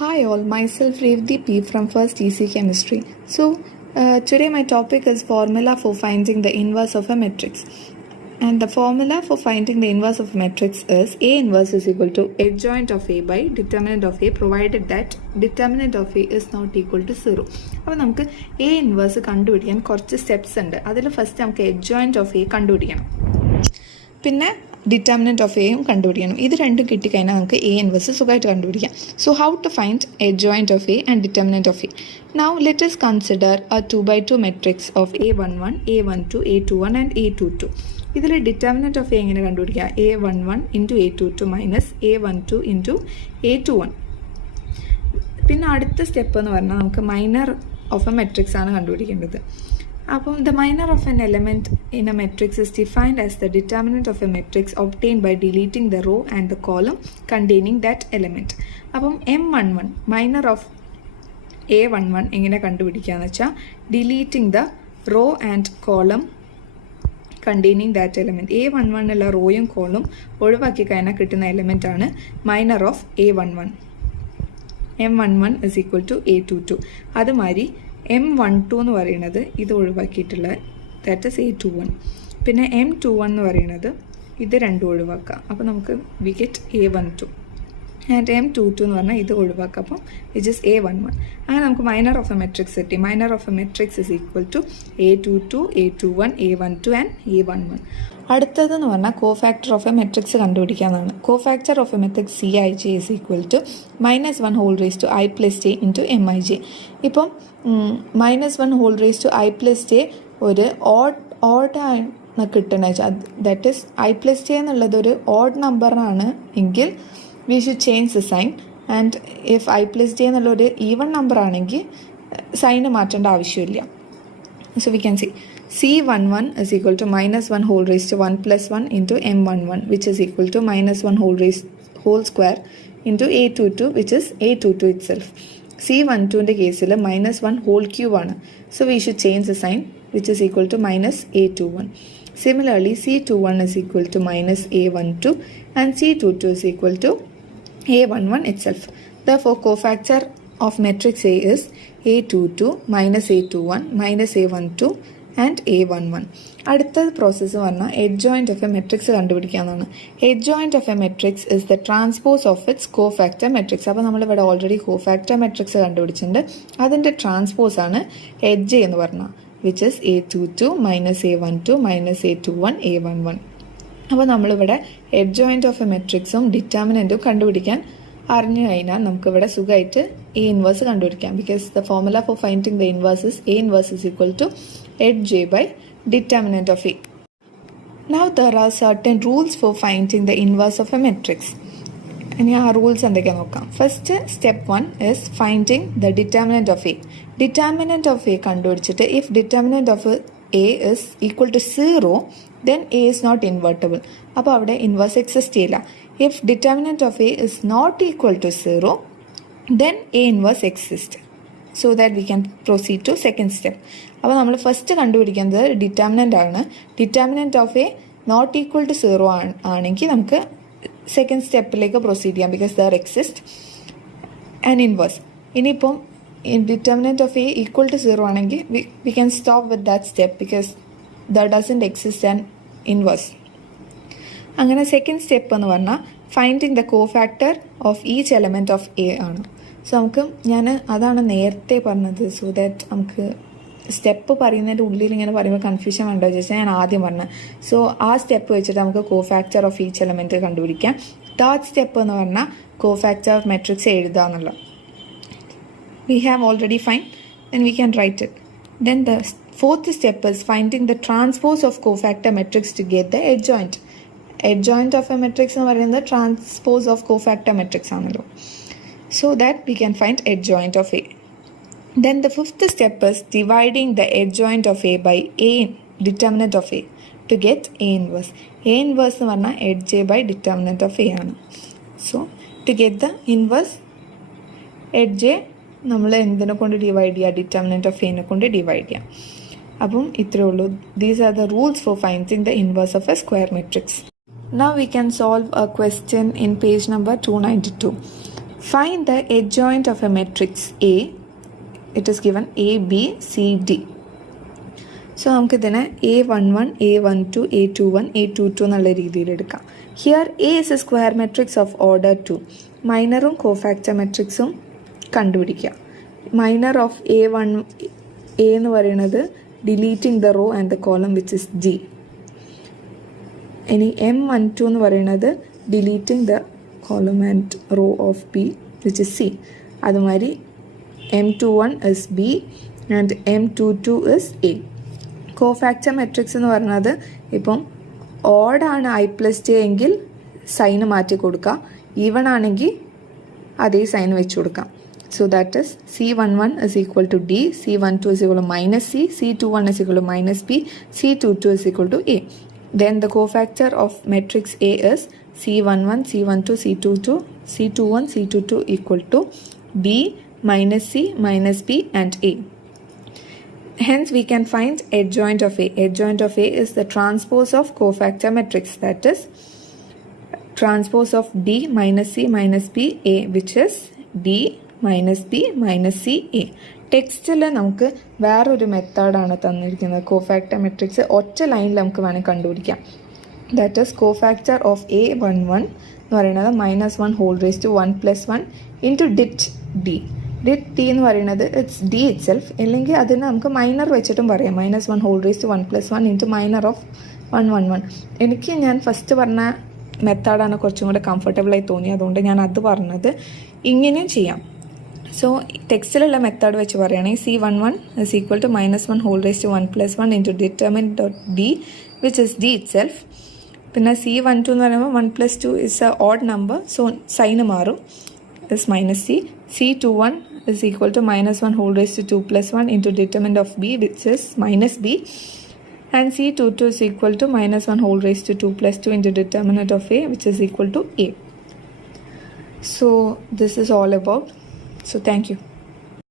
Hi all, myself Revdi P from First EC Chemistry. Today my topic is formula for finding the inverse of a matrix. And the formula for finding the inverse of a matrix is A inverse is equal to adjoint of A by determinant of A provided that determinant of A is not equal to 0. അപ്പോൾ നമുക്ക് A inverse കണ്ടുപിടിക്കാൻ കുറച്ച് steps ഉണ്ട്. അതിൽ first നമുക്ക് adjoint of A കണ്ടുപിടിക്കണം. പിന്നെ determinant of എയും കണ്ടുപിടിക്കണം. ഇത് രണ്ടും കിട്ടിക്കഴിഞ്ഞാൽ നമുക്ക് എ ഇൻവേഴ്സ് സുഖമായിട്ട് കണ്ടുപിടിക്കാം. So how to find adjoint of A and determinant of A. Now let us consider a 2x2 matrix of A11, A12, A21 and A22. ഇതിൽ ഡിറ്റർമിനൻറ്റ് ഓഫ് എ എങ്ങനെ കണ്ടുപിടിക്കുക? A11 into A22 minus A12 into A21. പിന്നെ അടുത്ത step എന്ന് പറഞ്ഞാൽ നമുക്ക് minor of a matrix ആണ് കണ്ടുപിടിക്കേണ്ടത്. അപ്പം the minor of an element in a matrix is defined as the determinant of a matrix obtained by deleting the row and the column containing that element. അപ്പം M11 minor of A11 എങ്ങനെ കണ്ടുപിടിക്കുകയെന്ന് വെച്ചാൽ deleting the row and column containing that element. A11 ഉള്ള റോയും കോളും ഒഴിവാക്കി കഴിഞ്ഞാൽ കിട്ടുന്ന എലമെൻ്റ് ആണ് minor of A11. M11 is equal to A22. അതുമാതിരി M12 എന്ന് പറയുന്നത് ഇത് ഒഴിവാക്കിയിട്ടുള്ള ദാറ്റ് ഇസ് A21. പിന്നെ M21 എന്ന് പറയുന്നത് ഇത് രണ്ടും ഒഴിവാക്കുക. അപ്പോൾ നമുക്ക് we get A12. And M22 എന്ന് പറഞ്ഞാൽ ഇത് ഒഴിവാക്കുക. അപ്പം ഇറ്റ് ഇസ് A11. അങ്ങനെ നമുക്ക് മൈനർ ഓഫ് എ മെട്രിക്സ് കിട്ടി. Minor of a matrix is equal to A22, A21, A12 and A11. അടുത്തതെന്ന് പറഞ്ഞാൽ കോഫാക്ടർ ഓഫ് എ മെട്രിക്സ് കണ്ടുപിടിക്കാനാണ്. Cofactor of a matrix CIJ is equal to -1 whole raise to I plus J into MIJ. ഇപ്പം -1 whole raise to I plus J ഒരു ഓഡാണ് കിട്ടണ വെച്ചാൽ that is I plus J എന്നുള്ളത് ഒരു odd നമ്പറാണ് എങ്കിൽ we should change the sign. And if I plus J എന്നുള്ളൊരു ഈവൺ നമ്പർ ആണെങ്കിൽ സൈന് മാറ്റേണ്ട ആവശ്യമില്ല. So we can see C11 is equal to -1 whole raised to 1 plus 1 into M11 which is equal to -1 whole square into A22 which is A22 itself. C12ൻ്റെ കേസിൽ -1 whole cube ആണ്. So we should change the sign which is equal to -A21. Similarly C21 is equal to -A12 and C22 is equal to A11 itself. Therefore cofactor of matrix A is A22 minus A21 minus A12 and A11. അടുത്ത process പറഞ്ഞാൽ adjoint of a matrix കണ്ടുപിടിക്കാമെന്നാണ്. adjoint of a matrix is the transpose of its cofactor matrix. അപ്പോൾ നമ്മളിവിടെ already cofactor matrix കണ്ടുപിടിച്ചിട്ടുണ്ട്. അതിൻ്റെ transpose ആണ് edge എന്ന് പറഞ്ഞാൽ which is A22 minus A12 minus A21 A11. അപ്പോൾ നമ്മളിവിടെ adjoint ഓഫ് എ മെട്രിക്സും ഡിറ്റർമിനൻറ്റും കണ്ടുപിടിക്കാൻ അറിഞ്ഞു കഴിഞ്ഞാൽ നമുക്കിവിടെ സുഖമായിട്ട് A ഇൻവേഴ്സ് കണ്ടുപിടിക്കാം. Because the formula for finding the inverse is A inverse is equal to J by determinant of A. Now there are certain rules for finding the inverse of a matrix. ഇനി ആ rules എന്തൊക്കെയാണെന്ന് നോക്കാം. First step 1 is finding the determinant of A. Determinant of A കണ്ടുപിടിച്ചിട്ട് if determinant of A is equal to 0 then A is not invertible. അപ്പോൾ അവിടെ inverse exist ചെയ്യില്ല. If determinant of A is not equal to 0 then A inverse exists. So that we can proceed to second step. അപ്പോൾ നമ്മൾ first കണ്ടുപിടിക്കുന്നത് determinant ആണ്. Determinant of A not equal to 0 ആണെങ്കിൽ നമുക്ക് second സ്റ്റെപ്പിലേക്ക് proceed ചെയ്യാം because there exist an inverse. ഇനിയിപ്പം determinant of A equal to 0 ആണെങ്കിൽ we can stop with that step because there doesn't exist an inverse. അങ്ങനെ second step എന്ന് പറഞ്ഞാൽ finding the cofactor of each element of A ആണ്. So നമുക്ക് അതാണ് നേരത്തെ പറഞ്ഞത്. സോ ദാറ്റ് നമുക്ക് സ്റ്റെപ്പ് പറയുന്നതിൻ്റെ ഉള്ളിൽ ഇങ്ങനെ പറയുമ്പോൾ കൺഫ്യൂഷൻ വേണ്ട വെച്ചാൽ ഞാൻ ആദ്യം പറഞ്ഞത്. സോ ആ സ്റ്റെപ്പ് വെച്ചിട്ട് നമുക്ക് കോഫാക്ടർ ഓഫ് ഈച്ച് എലമെൻറ്റ് കണ്ടുപിടിക്കാം. തേർഡ് സ്റ്റെപ്പ് എന്ന് പറഞ്ഞാൽ കോഫാക്ടർ ഓഫ് മെട്രിക്സ് എഴുതുക എന്നുള്ള. We have already fine then we can write it. Then the fourth step is finding the transpose of cofactor matrix to get the adjoint. adjoint of a matrix എന്ന് പറയുന്നത് transpose of cofactor matrix ആണല്ലോ. So that we can find adjoint of A. Then the fifth step is dividing the adjoint of A by A determinant of A to get A inverse. A inverse എന്ന് പറഞ്ഞാൽ J by determinant of A ആണ്. So to get the inverse J നമ്മൾ എന്തിനെ കൊണ്ട് divide ചെയ്യുക? Determinant of എനെ കൊണ്ട് divide ചെയ്യാം. അപ്പം ഇത്രയേ ഉള്ളൂ. These are the rules for finding the inverse of a square matrix. Now we can solve a question in page number 292. Find the adjoint of a matrix A. It is given A, B, C, D. So നമുക്കിതിനെ A11, A12, A21, A22 എന്നുള്ള രീതിയിൽ എടുക്കാം. Here A is a square matrix of order 2. മൈനറും cofactor മെട്രിക്സും കണ്ടുപിടിക്കുക. Minor of A1 A എന്ന് പറയുന്നത് deleting the row and the column which is G. ഇനി M12 എന്ന് പറയുന്നത് deleting the column and row of B which is C. അതുമാതിരി M21 is B and M22 is A. Cofactor matrix എന്ന് പറയുന്നത് ഇപ്പം ഓഡാണ് I+J എങ്കിൽ സൈന് മാറ്റി കൊടുക്കുക, ഈവൺ ആണെങ്കിൽ അതേ സൈൻ വെച്ച് കൊടുക്കാം. So that is C11 is equal to D, C12 is equal to minus C, C21 is equal to minus B, C22 is equal to A. Then the cofactor of matrix A is C11, C12, C22, C21, C22 equal to B minus C minus B and A. Hence we can find adjoint of A. Adjoint of A is the transpose of cofactor matrix, that is transpose of D minus C minus B A, which is D minus B minus C A. ടെക്സ്റ്റിൽ നമുക്ക് വേറൊരു മെത്തേഡാണ് തന്നിരിക്കുന്നത്. Cofactor matrix ഒറ്റ ലൈനിൽ നമുക്ക് വേണമെങ്കിൽ കണ്ടുപിടിക്കാം. That is cofactor of A11 എന്ന് പറയുന്നത് -1 whole raise to 1 + 1 into det D. Det D എന്ന് പറയുന്നത് ഇറ്റ്സ് D ഇറ്റ് സെൽഫ്, അല്ലെങ്കിൽ അതിന് നമുക്ക് മൈനർ വെച്ചിട്ടും പറയാം. -1 whole raise to 1 + 1 into minor of 1 1 1. എനിക്ക് ഞാൻ ഫസ്റ്റ് പറഞ്ഞ മെത്തേഡാണ് കുറച്ചും കൂടെ കംഫർട്ടബിളായി തോന്നി, അതുകൊണ്ട് ഞാൻ അത് പറഞ്ഞത്. ഇങ്ങനെയും ചെയ്യാം. സോ ടെക്സ്റ്റിലുള്ള മെത്തേഡ് വെച്ച് പറയുകയാണെങ്കിൽ C11 is equal to -1 whole raise to 1 + 1 into determinant dot D which is D itself. പിന്നെ C12 എന്ന് പറയുമ്പോൾ 1 + 2 is a odd number, so sign മാറും, is -C. C21 is equal to -1 whole raised to 2 + 1 into determinant of B, which is -B. And C22 is equal to -1 whole raised to 2 + 2 into determinant of A, which is equal to A. So this is all about. So thank you.